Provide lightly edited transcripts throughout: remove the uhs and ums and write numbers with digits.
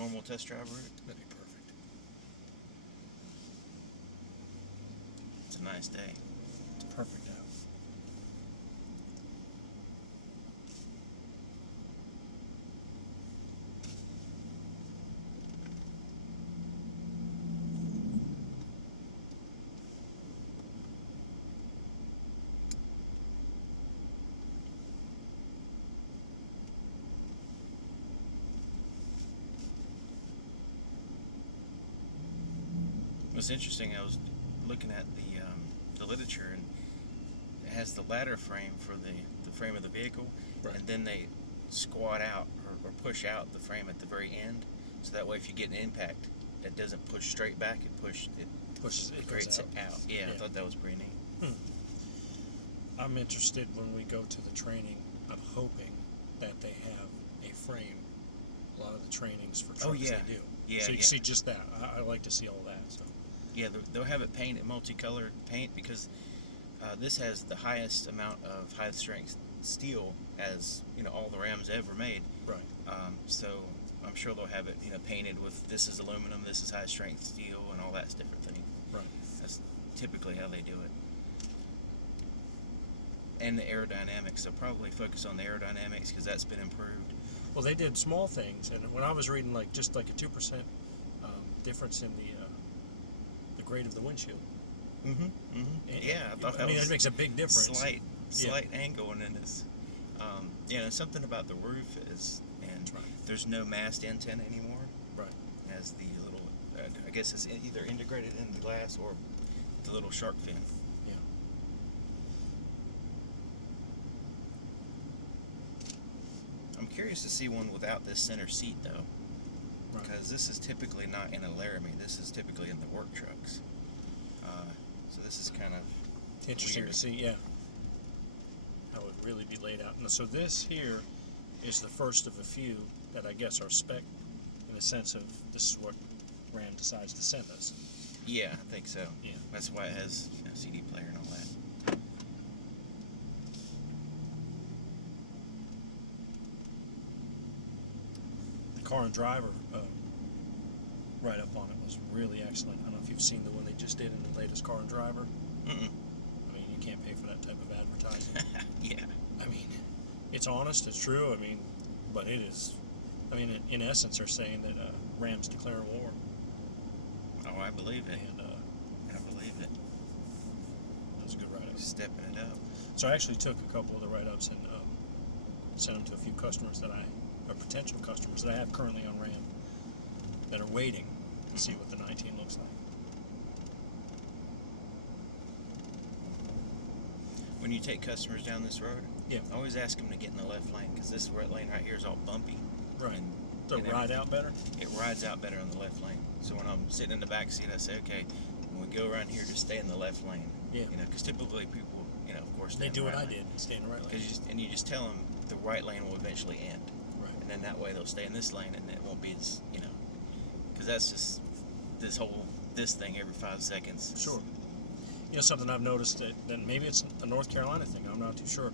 normal test drive route. That'd be perfect. It's a nice day. It's perfect out. What's interesting, I was looking at the literature, and it has the ladder frame for the frame of the vehicle, Right. and then they squat out or push out the frame at the very end, so that way if you get an impact, it doesn't push straight back. It Pushes it creates goes it out. Yeah, I thought that was pretty neat. I'm interested when we go to the training. I'm hoping that they have a frame. A lot of the trainings for trucks yeah. they do. Yeah, so you yeah. see just that. I like to see all that. So Yeah, they'll have it painted multicolored paint because this has the highest amount of high strength steel as all the Rams ever made. right. So I'm sure they'll have it painted with this is aluminum, this is high strength steel, and all that different thing. Right. That's typically how they do it. And the aerodynamics, they'll probably focus on the aerodynamics because that's been improved. Well, they did small things, and when I was reading just like a 2% difference in the grade of the windshield. Yeah, I thought that that makes a big difference. Slight angle, and then it's something about the roof and right. there's no mast antenna anymore. Right. It has the little, I guess it's either integrated in the glass or the little shark fin. Yeah. I'm curious to see one without this center seat though, Right. because this is typically not in a Laramie. This is typically in the work trucks. So this is kind of Interesting weird. to see, yeah, how it would really be laid out. And so this here is the first of a few that I guess are spec in the sense of this is what Ram decides to send us. Yeah, I think so. Yeah. That's why it has CD player and all that. The car and driver write-up on it was really excellent. I don't know if you've seen the one they just did in the latest car and driver. Mm-mm. I mean, you can't pay for that type of advertising. Yeah. I mean, it's honest, it's true. I mean, but it is. I mean, in essence, they're saying that Ram's declaring war. Oh, I believe it. And I believe it. that was a good write-up. Stepping it up. So I actually took a couple of the write-ups and sent them to a few customers or potential customers that I have currently on Ram that are waiting to see what the 19 looks like. When you take customers down this road, Yeah. I always ask them to get in the left lane because this lane right here is all bumpy. Right. And To ride out better? It rides out better on the left lane. So when I'm sitting in the back seat, I say, okay, when we go around here, just stay in the left lane. Yeah. Because typically people, of course, They do what I did, stay in the right lane. You just tell them the right lane will eventually end. Right. And then that way they'll stay in this lane and it won't be as, because that's just this thing every 5 seconds. Sure. Something I've noticed that maybe it's a North Carolina thing, I'm not too sure.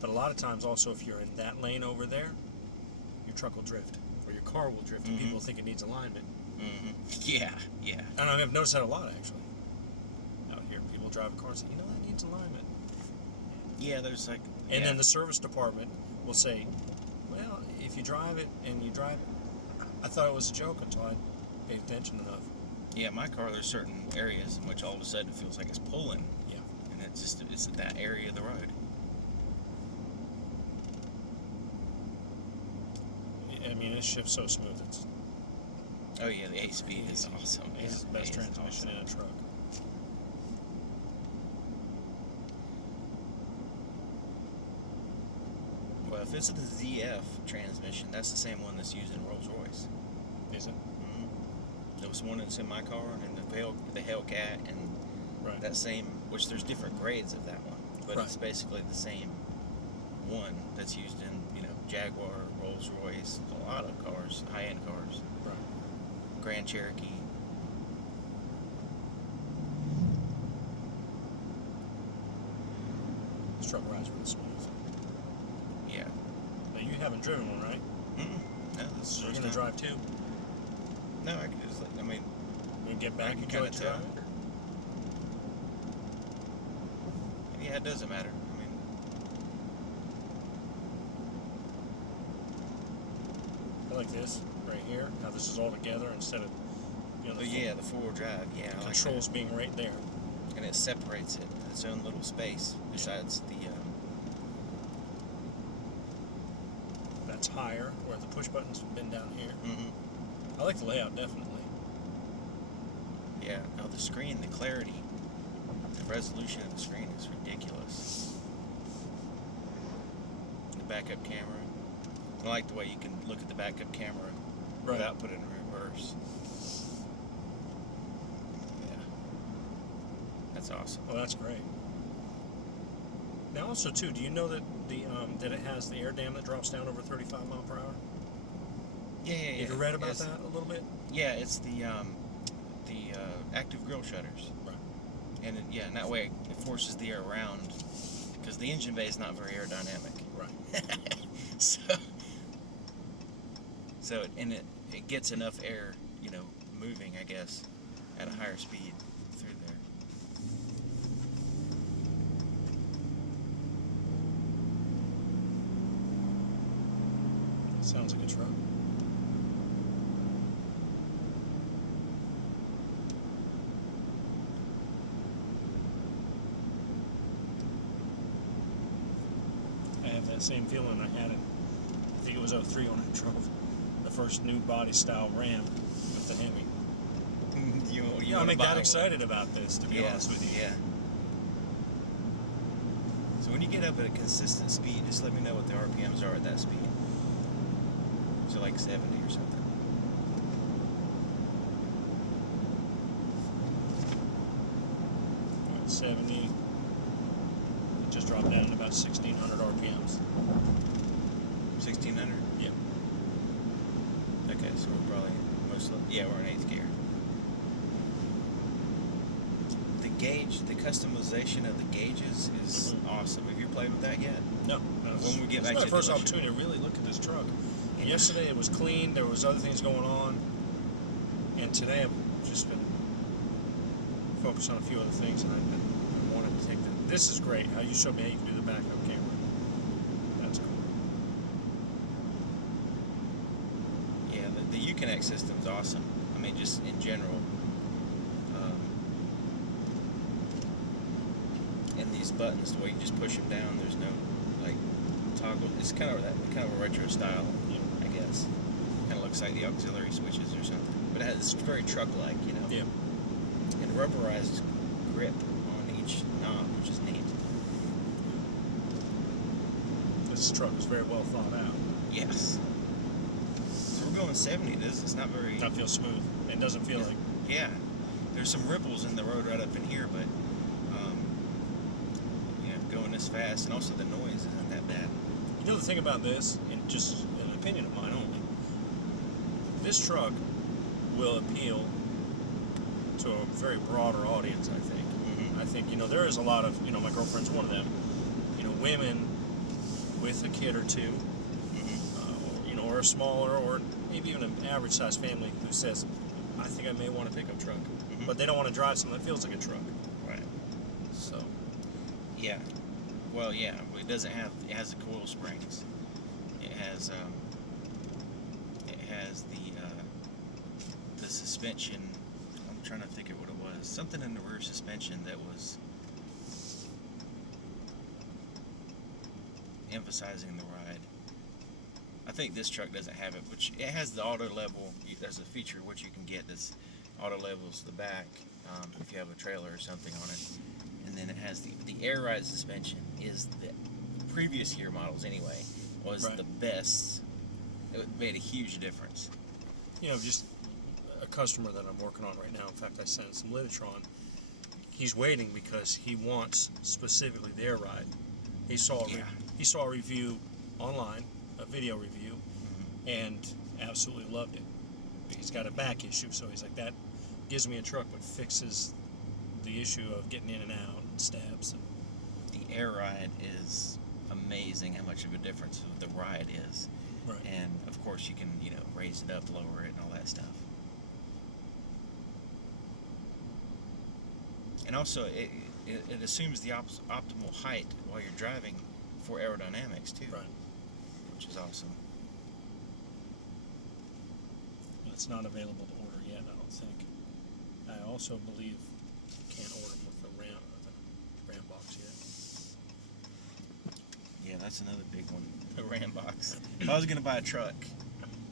But a lot of times also if you're in that lane over there, your truck will drift. Or your car will drift and people think it needs alignment. Yeah, yeah. And I've noticed that a lot actually. Out here, people drive a car and say, that needs alignment. Yeah, there's like... And then the service department will say, well, if you drive it and you drive it... I thought it was a joke until I paid attention enough. Yeah, my car, there's certain areas in which all of a sudden it feels like it's pulling. Yeah. And it's that area of the road. I mean, it shifts so smooth. It's Oh yeah, the 8-speed is awesome. It's the best transmission in a truck. Well, if it's the ZF transmission, that's the same one that's used in Rolls-Royce. Is it? There was one that's in my car, and the Hellcat, and Right. that same, which there's different grades of that one, but it's basically the same one that's used in, Jaguar, Rolls-Royce, a lot of cars, high-end cars. Right. Grand Cherokee. This truck rides really smooth. Yeah. Now, you haven't driven one, right? No, this is So you're first going to time. drive two? No, I can just. I mean, You get back and kinda go tell. try. Yeah, it doesn't matter. I mean, I like this right here. How this is all together instead of but yeah, the four-wheel drive. Yeah, I like controls being right there. that. And it separates it in its own little space. Besides the. That's higher, where the push button's been down here. Mm-hmm. I like the layout, definitely. Yeah. Now the screen, the clarity, the resolution of the screen is ridiculous. The backup camera. I like the way you can look at the backup camera without putting it in reverse. Yeah. That's awesome. Well, that's great. Now, also too, do you know that that it has the air dam that drops down over 35 mile per hour? Yeah. Have you read about that a little bit? Yeah, it's the active grill shutters. Right. And and that way it forces the air around because the engine bay is not very aerodynamic. Right. So it gets enough air, moving, I guess, at a higher speed through there. Sounds like a truck. I have that same feeling I had it. I think it was 03 when I drove the first new body style Ram with the Hemi. I'm buy that one. excited about this, to be honest with you. Yeah. So when you get up at a consistent speed, just let me know what the RPMs are at that speed. So like 70 or something. At 70. It just dropped down to about 1,600 RPMs. 1600? Yeah. Okay, so we're probably we're in 8th gear. The gauge, the customization of the gauges is awesome. Have you played with that yet? No. When we get This back is to my first the opportunity to really look at this truck. Yeah. Yesterday it was clean. There was other things going on, and today I've just been focused on a few other things, and I wanted to take the. This is great. How you showed me how you can do the backup camera. That's cool. Yeah, the Uconnect system is awesome. I mean, just in general. And these buttons, the way you just push them down, there's no toggle. It's kind of a retro style, I guess. Kind of looks like the auxiliary switches or something, but it's very truck-like, Yeah. And rubberized grip on each knob, which is neat. This truck is very well thought out. Yes. So we're going 70. It's not very. That feels smooth. It doesn't feel like. Yeah. There's some ripples in the road right up in here, but going this fast, and also the noise isn't that bad. You know the thing about this, and just an opinion of mine only, this truck will appeal to a very broader audience, I think. Mm-hmm. I think, there is a lot of, my girlfriend's one of them, women with a kid or two, or a smaller, or maybe even an average sized family who says, I think I may want a pickup truck. Mm-hmm. But they don't want to drive something that feels like a truck. Right. So. Yeah. Well, yeah. It it has the coil springs. It has the suspension. I'm trying to think of what it was. Something in the rear suspension that was emphasizing the ride. I think this truck doesn't have it, which it has the auto level. There's a feature which you can get this auto levels the back if you have a trailer or something on it, and then it has the air ride suspension is the previous year models anyway was Right. the best. It made a huge difference. Just a customer that I'm working on right now. In fact, I sent some literature on. He's waiting because he wants specifically the air ride. He saw a review online, a video review, and absolutely loved it. He's got a back issue, so he's like, that gives me a truck but fixes the issue of getting in and out and steps. The air ride is amazing how much of a difference the ride is. Right. And of course you can raise it up, lower it, and all that stuff. And also, it assumes the optimal height while you're driving for aerodynamics too, Right. which is awesome. It's not available to order yet, I don't think. I also believe you can't order them with the RAM box yet. Yeah, that's another big one. The RAM box. If I was going to buy a truck,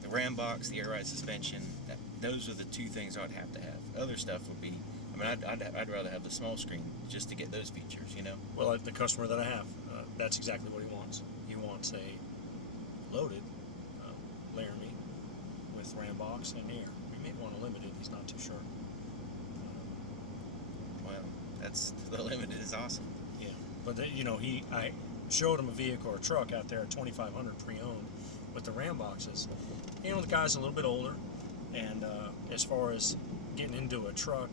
the RAM box, the air ride suspension, those are the two things I'd have to have. Other stuff would be, I mean, I'd rather have the small screen just to get those features, you know? Well, the customer that I have, that's exactly what he wants. He wants a loaded Laramie with RAM box and air. We may want a limited. He's not too sure. Well, the limited is awesome. Yeah, but I showed him a vehicle or a truck out there at 2,500 pre-owned with the RAM boxes. The guy's a little bit older, and as far as getting into a truck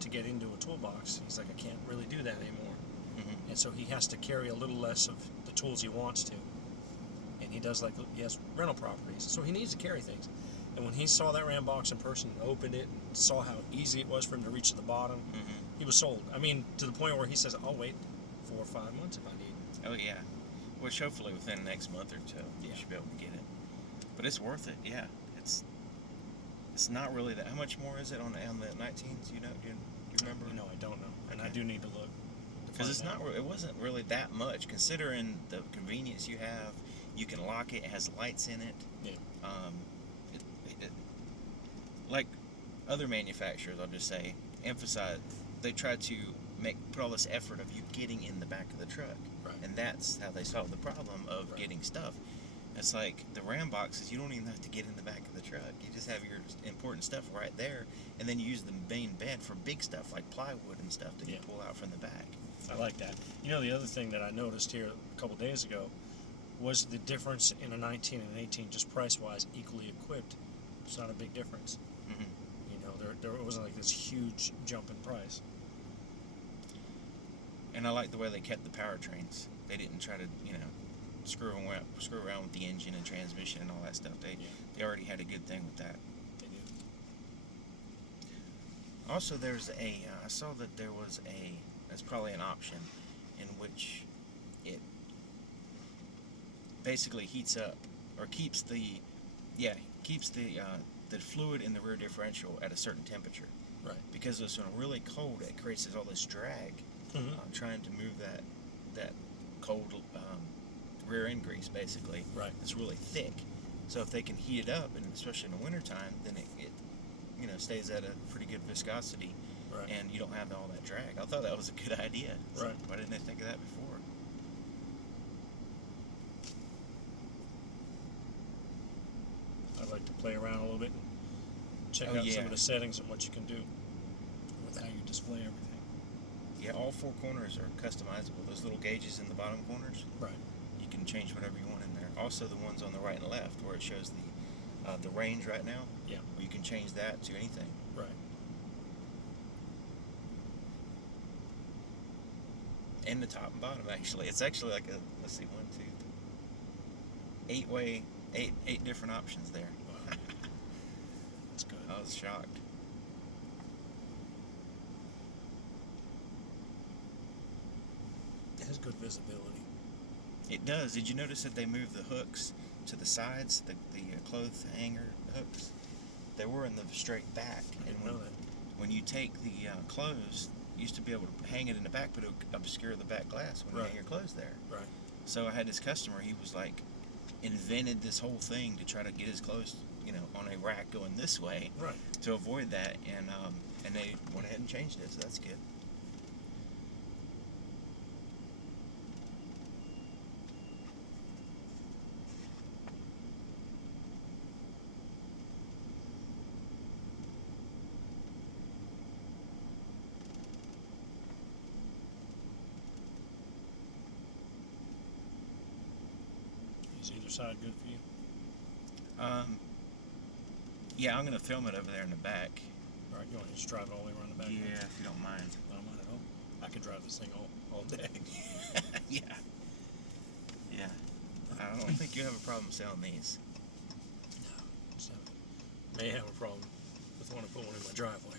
to get into a toolbox, he's like, I can't really do that anymore. Mm-hmm. And so he has to carry a little less of the tools he wants to. And he has rental properties, so he needs to carry things. And when he saw that RAM box in person and opened it and saw how easy it was for him to reach to the bottom, Mm-hmm. he was sold. I mean, to the point where he says, I'll wait 4 or 5 months if I need. Oh, yeah. Which hopefully within the next month or two, you Yeah. should be able to get it. But it's worth it, yeah. It's not really that. How much more is it on the 19s? Do you remember? I don't know. And Okay. I do need to look. Because it wasn't really that much, considering the convenience you have. You can lock it. It has lights in it. Yeah. Like other manufacturers, I'll just say, emphasize. They try to put all this effort of you getting in the back of the truck, Right. and that's how they solve the problem of Right. getting stuff. It's like the RAM boxes. You don't even have to get in the back of the truck. You just have your important stuff right there, and then you use the main bed for big stuff like plywood and stuff that you Yeah. pull out from the back. I like that. The other thing that I noticed here a couple days ago was the difference in a 19 and an 18, just price-wise, equally equipped. It's not a big difference. Mm-hmm. There wasn't like this huge jump in price. And I like the way they kept the powertrains. They didn't try to, screw around with the engine and transmission and all that stuff. They already had a good thing with that. They do. Also, I saw that there was that's probably an option in which it basically heats up or keeps the fluid in the rear differential at a certain temperature. Right. Because it's really cold, it creates all this drag. Mm-hmm. Trying to move that cold rear end grease, basically. Right. It's really thick. So if they can heat it up, and especially in the wintertime, then it stays at a pretty good viscosity, Right. and you don't have all that drag. I thought that was a good idea. So Right. why didn't I think of that before? I'd like to play around a little bit and check Oh, out some yeah. of the settings and what you can do with how you display everything. Yeah, all 4 corners are customizable. Those little gauges in the bottom corners, Right. you can change whatever you want in there. Also, the ones on the right and left, where it shows the range right now, Yeah. you can change that to anything. Right. And the top and bottom, actually. It's actually like let's see, 1, 2, 3, 8 different options there. Wow. That's good. I was shocked. It has good visibility. It does. Did you notice that they moved the hooks to the sides, the clothes hanger hooks? They were in the straight back. I didn't know that. When you take the clothes, you used to be able to hang it in the back, but it would obscure the back glass when you hang your clothes there. Right. So I had this customer, he was like, invented this whole thing to try to get his clothes, on a rack going this way Right. to avoid that, and they went ahead and changed it, so that's good. Is either side good for you? Yeah, I'm gonna film it over there in the back. All right, you want to just drive it all the way around the back? Yeah, if you don't mind. I don't mind at all. I could drive this thing all day. Yeah. Yeah. I don't think you have a problem selling these. No. So, may have a problem with wanting to put one in my driveway.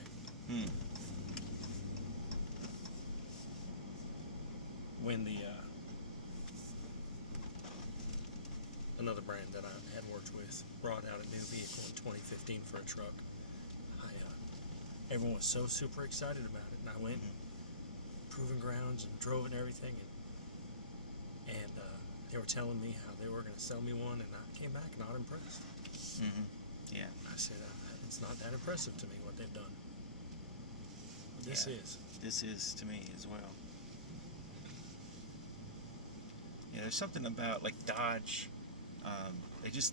when the another brand that I had worked with brought out a new vehicle in 2015 for a truck, everyone was so super excited about it, and I went proving grounds and drove it and everything, and they were telling me how they were going to sell me one, and I came back not impressed. Yeah. I said, it's not that impressive to me what they've done. But this is. This is to me as well. Yeah, there's something about like Dodge.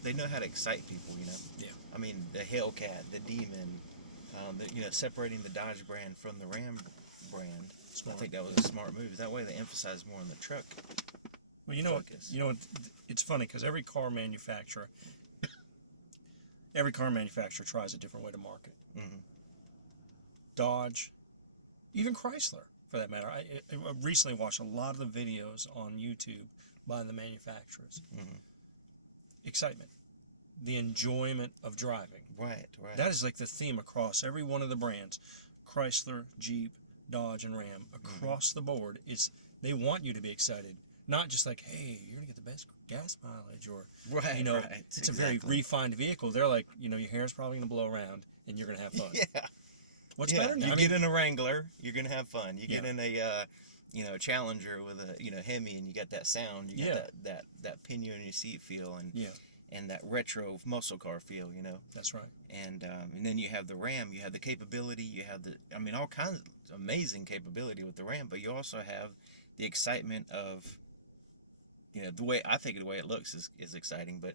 They know how to excite people, you know. Yeah. I mean, the Hellcat, the Demon, separating the Dodge brand from the Ram brand. Smart. I think that was a smart move. That way, they emphasize more on the truck. Well, you know what? focus. You know what? It's funny because every car manufacturer tries a different way to market. Dodge, even Chrysler, for that matter. I recently watched a lot of the videos on YouTube by the manufacturers. Excitement, the enjoyment of driving. Right. That is like the theme across every one of the brands. Chrysler, Jeep, Dodge, and Ram. Across the board, they want you to be excited. Not just like, hey, you're going to get the best gas mileage, or, it's a very refined vehicle. They're like, your hair's probably going to blow around, and you're going to have fun. Yeah. What's better now? You get in a Wrangler, you're going to have fun. You get in a Challenger with a Hemi, and you got that sound. You got that pinion in your seat feel, and that retro muscle car feel, That's right. And then you have the Ram. You have the capability. You have all kinds of amazing capability with the Ram, but you also have the excitement of, the way it looks is exciting, but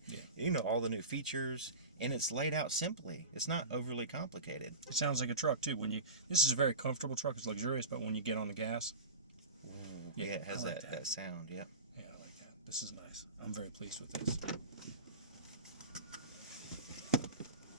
all the new features, and it's laid out simply. It's not overly complicated. It sounds like a truck too. This is a very comfortable truck. It's luxurious, but when you get on the gas, it has that sound. Yeah. Yeah, I like that. This is nice. I'm very pleased with this.